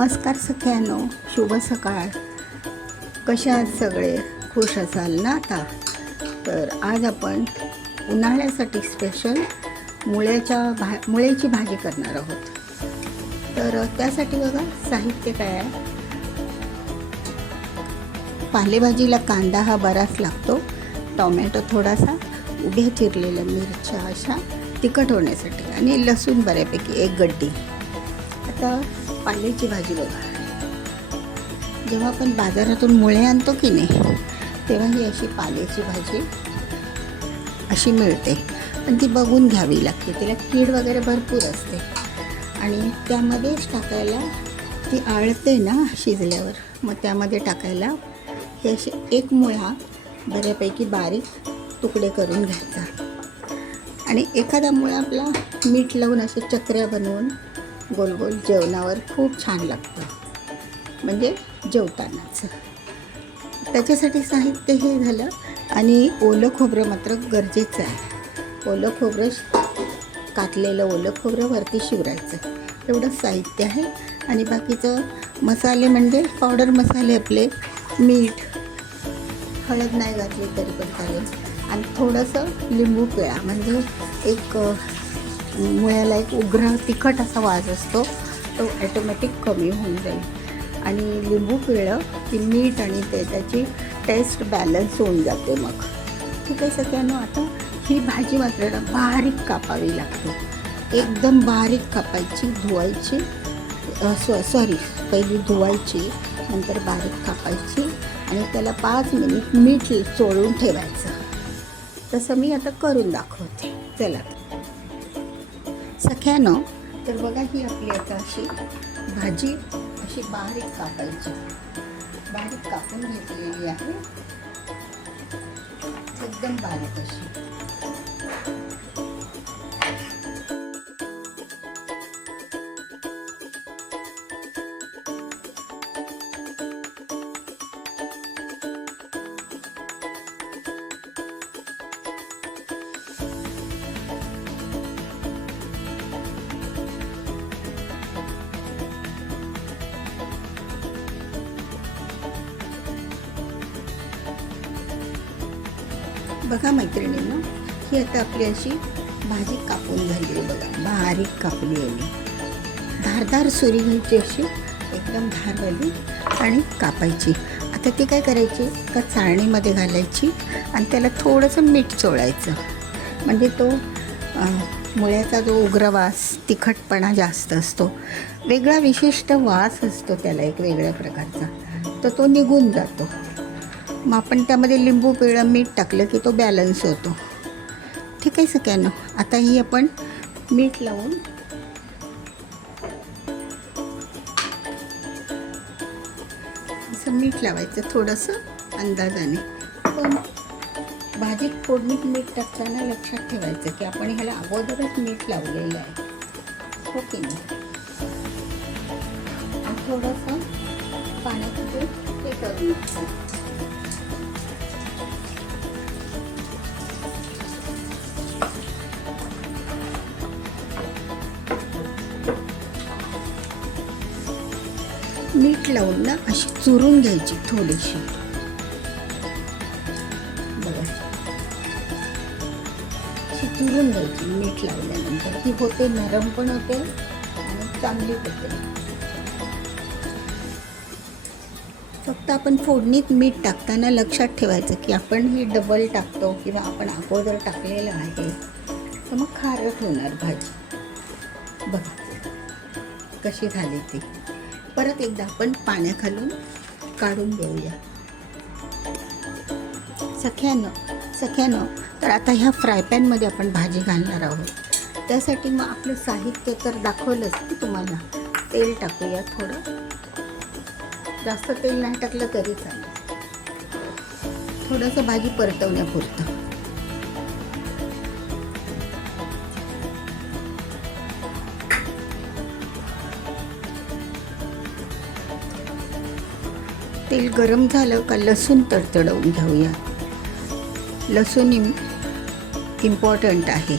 नमस्कार सगळ्यांनो, शुभ सकाळ. कशा आहात सगळे? खुश असाल ना आता? तर आज आपण उन्हाळ्यासाठी स्पेशल मुळ्याची भाजी करणार आहोत. तर त्यासाठी बघा साहित्य काय आहे. पालेभाजीला कांदा हा बराच लागतो, टोमॅटो थोडासा, उभ्या चिरलेल्या मिरच्या अशा तिखट होण्यासाठी, आणि लसूण बऱ्यापैकी एक गड्डी. आता पाल्याची भाजी बघा, जेव्हा आपण बाजारातून मुळे आणतो की नाही, तेव्हा ही अशी पाल्याची भाजी अशी मिळते, पण ती बघून घ्यावी लागते. तिला कीड वगैरे भरपूर असते आणि त्यामध्येच टाकायला ती आळते ना शिजल्यावर, मग त्यामध्ये टाकायला हे असे एक मुळा बऱ्यापैकी बारीक तुकडे करून घ्यायचा, आणि एखादा मुळा आपला मीठ लावून असे चकऱ्या बनवून गोल गोल जेवणावर खूप छान लागतं, म्हणजे जेवतानाच. त्याच्यासाठी साहित्य हे झालं. आणि ओलं खोबरं मात्र गरजेचं आहे. ओलं खोबरं, कातलेलं ओलं खोबरं वरती शिवरायचं, एवढंच साहित्य आहे. आणि बाकीचं मसाले म्हणजे पावडर मसाले आपले, मीठ, हळद नाही घातली तरी पण चालेल, आणि थोडंसं लिंबू पिळा, म्हणजे एक मुळ्याला एक उग्र तिखट असा वास असतो, तो ॲटोमॅटिक कमी होऊन जाईल. आणि लिंबू पिळलं की मीठ आणि त्याची टेस्ट बॅलन्स होऊन जाते मग. ठीक आहे सगळ्यांना. आता ही भाजी मात्र ना बारीक कापावी लागते, एकदम बारीक कापायची, धुवायची, पहिली धुवायची, नंतर बारीक कापायची, आणि त्याला 5 मिनिट मीठ चोळून ठेवायचं. तसं मी आता करून दाखवते. चला सख्यानो, तर बघा ही आपली आता अशी भाजी अशी बारीक कापायची, बारीक कापून घेतलेली आहे, एकदम बारीक अशी. बघा मैत्रिणींनो, ही आता आपली अशी भाजी कापून झाली आहे बघा, बारीक कापली आहे. धारदार सुरी घ्यायची, अशी एकदम धारवाली, आणि कापायची. आता ती काय करायची, का चाळणीमध्ये घालायची, आणि त्याला थोडंसं मीठ चोळायचं, म्हणजे तो मुळ्याचा जो उग्र वास, तिखटपणा जास्त असतो, वेगळा विशिष्ट वास असतो त्याला एक वेगळ्या प्रकारचा, तर तो निघून जातो. मग आपण त्यामध्ये लिंबू पिळं, मीठ टाकलं की तो बॅलन्स होतो. ठीक आहे सगळ्यांना. आता ही आपण मीठ लावून असं मीठ लावायचं थोडंसं अंदाजाने. पण भाजीत फोडणीत मीठ टाकताना लक्षात ठेवायचं की आपण ह्याला अगोदरच मीठ लावलेलं आहे, हो की नाही. आणि थोडंसं पाण्यामध्ये ते करून घ्यायचं. मीठ लावून ना अशी चुरून घ्यायची थोडीशी, बघा अशी चुरून घ्यायची. मीठ लावल्यानंतर ती होते, नरम पण होते आणि चांगली होते. फक्त आपण फोडणीत मीठ टाकताना लक्षात ठेवायचं की आपण ही डबल टाकतो किंवा आपण अगोदर टाकलेलं आहे, तर मग खारट होणार भाजी. बघा कशी झाली ती. परत एकदा आपण पाण्याखालून काढून घेऊया सख्यानो. तर आता ह्या फ्राय पॅनमध्ये आपण भाजी घालणार आहोत. त्यासाठी मग आपलं साहित्य तर दाखवलंच की तुम्हाला. तेल टाकूया थोडं, जास्त तेल नाही टाकलं तरी चालेल, थोडंसं भाजी परतवण्यापुरतं. तेल गरम झालं का लसूण तडतडवून घेऊया. लसूण इम्पॉर्टंट आहे.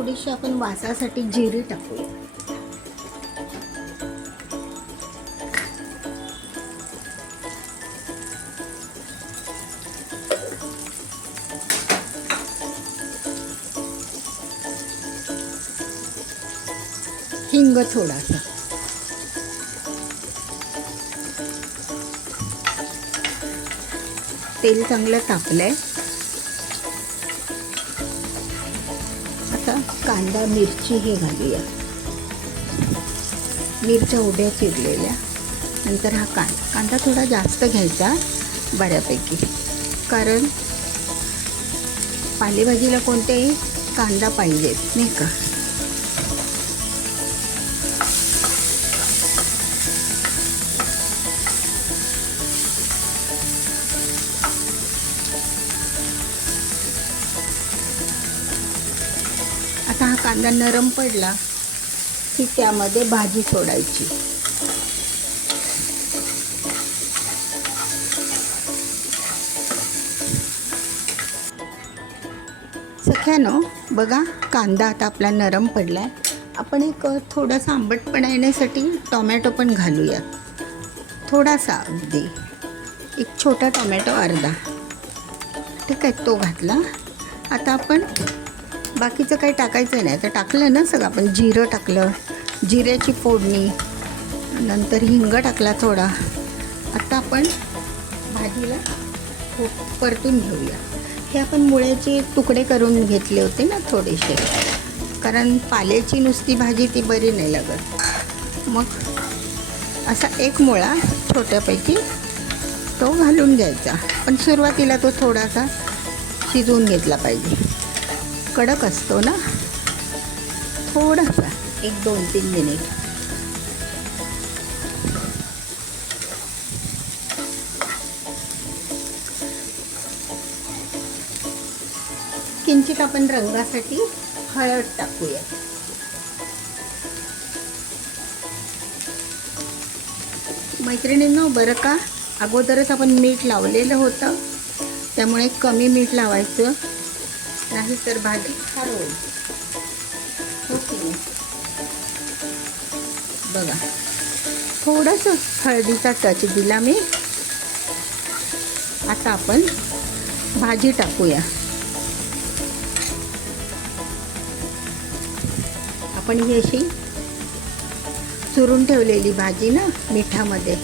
थोडीशी आपण वासासाठी जिरे टाकूया. हिंग थोडासा. तेल चांगलं तापलंय. आता कांदा मिरची हे घालूया. मिरच्या उभ्या चिरलेल्या. नंतर हा कांदा थोडा जास्त घ्यायचा बऱ्यापैकी, कारण पालेभाजीला कोणतेही कांदा पाहिजेत नाही का. आता हा कांदा नरम पडला की त्यामध्ये भाजी सोडायची. सख्यानो बघा, कांदा आता आपला नरम पडलाय. आपण एक थोडासा आंबटपणा येण्यासाठी टोमॅटो पण घालूया. थोडासा, अगदी एक छोटा टोमॅटो अर्धा, ठीक आहे, तो घातला. आता आपण बाकीचं काही टाकायचं नाही. तर टाकलं ना सगळं, आपण जिरं टाकलं, जिऱ्याची फोडणी, नंतर हिंग टाकला थोडा. आता आपण भाजीला परतून घेऊया. हे आपण मुळ्याचे तुकडे करून घेतले होते ना थोडेसे, कारण पाल्याची नुसती भाजी ती बरी नाही लागत. मग असा एक मुळा छोट्यापैकी तो घालून घ्यायचा. पण सुरुवातीला तो थोडासा शिजवून घेतला पाहिजे, कडक असतो ना. थोडासा एक 2-3 मिनिट. किंचित आपण रंगासाठी हळद टाकूया. मैत्रिणींनो बरं का, अगोदरच आपण मीठ लावलेलं होतं, त्यामुळे कमी मीठ लावायचं, नाही तर भाजी खार होईल. ओके, बघा थोडंसं हळदीचा टच दिला मी. आता आपण भाजी टाकूया. आपण ही अशी चुरून ठेवलेली भाजी ना मिठामध्ये,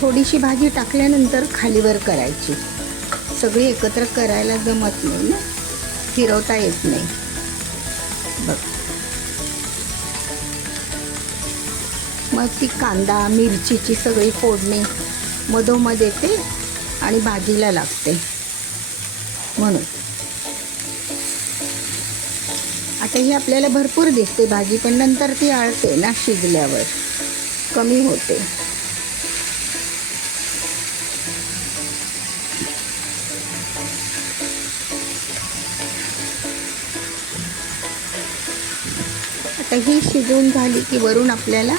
थोडीशी भाजी टाकल्यानंतर खालीवर करायची. सगळी एकत्र करायला जमत नाही ना, फिरवता येत नाही. बघ, मग ती कांदा मिरचीची सगळी फोडणी मधोमध येते आणि भाजीला लागते. म्हणून आता ही आपल्याला भरपूर दिसते भाजी, पण नंतर ती आळते ना, शिजल्यावर कमी होते. आता ही शिजवून झाली की वरून आपल्याला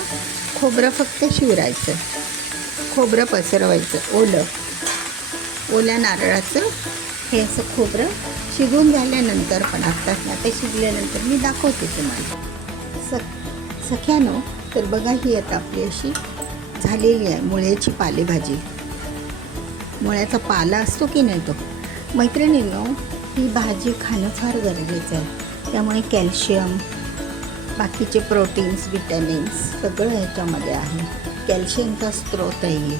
खोबरं फक्त शिवरायचं, खोबरं पसरवायचं, ओल्या नारळाचं हे असं खोबरं शिजवून झाल्यानंतर. पण आता शिजल्यानंतर मी दाखवते तुम्हाला. सख्यानो, तर बघा ही आता आपली अशी झालेली आहे मुळ्याची पालेभाजी. मुळ्याचा पाला असतो की नाही तो. मैत्रिणींनो, ही भाजी खाणं फार गरजेचं आहे. त्यामुळे कॅल्शियम, बाकीचे प्रोटीन्स, विटॅमिन्स सगळं ह्याच्यामध्ये आहे. कॅल्शियमचा स्रोत आहे.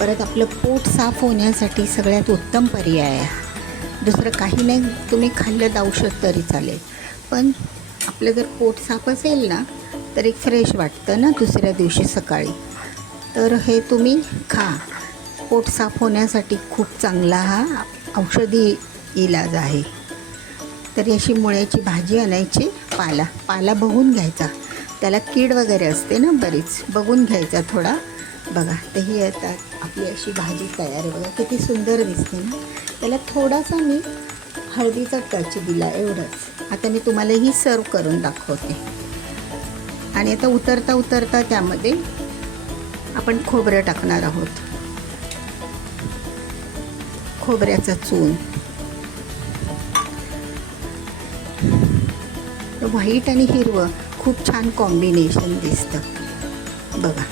परत आपलं पोट साफ होण्यासाठी सगळ्यात उत्तम पर्याय आहे. दुसरं काही नाही, तुम्ही खाल्लं औषध तरी चालेल, पण आपलं जर पोट साफ असेल ना तर एक फ्रेश वाटतं ना दुसऱ्या दिवशी सकाळी. तर हे तुम्ही खा. पोट साफ होण्यासाठी खूप चांगला हा औषधी इलाज आहे. तर अशी मुळ्याची भाजी आणायची. पाला बघून घ्यायचा, त्याला कीड वगैरे असते ना बरीच, बघून घ्यायचा थोडा. बघा, तर ही आता आपली अशी भाजी तयार आहे. बघा किती सुंदर दिसते ना. त्याला थोडासा मी हळदीचा टच दिला, एवढंच. आता मी तुम्हाला ही सर्व करून दाखवते. आणि आता उतरता त्यामध्ये आपण खोबरं टाकणार आहोत. खोबऱ्याचा चून, तर व्हाईट आणि हिरवं खूप छान कॉम्बिनेशन दिसतं बघा.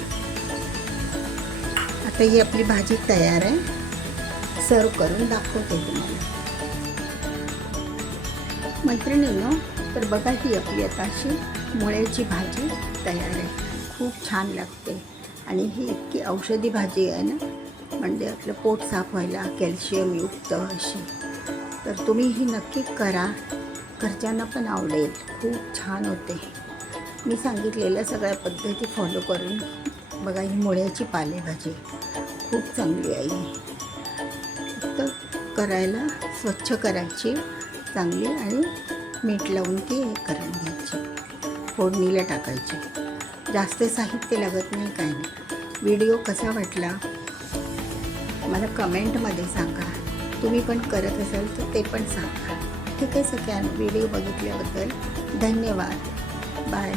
आता ही आपली भाजी तयार आहे. सर्व करून दाखवते तुम्हाला. मैत्रिणींनो, तर बघा ही आपली आता अशी मुळ्याची भाजी तयार आहे. खूप छान लागते आणि ही इतकी औषधी भाजी आहे ना, म्हणजे आपलं पोट साफ व्हायला कॅल्शियमयुक्त अशी. तर तुम्ही ही नक्की करा, घरच्यांना पण आवडेल. खूप छान होते. मी सांगितलेल्या सगळ्या पद्धती फॉलो करून बघा. ही मुळ्याची पालेभाजी खूप चांगली आहे. फक्त करायला स्वच्छ करायची चांगली आणि मीठ लावून ती करून घ्यायची, फोडणीला टाकायची. जास्त साहित्य लागत नाही, काय नाही. व्हिडिओ कसा वाटला मला कमेंटमध्ये सांगा. तुम्ही पण करत असाल तर ते पण सांगा. ठीक आहे. सगळ्यांना व्हिडिओ बघितल्याबद्दल धन्यवाद. बाय.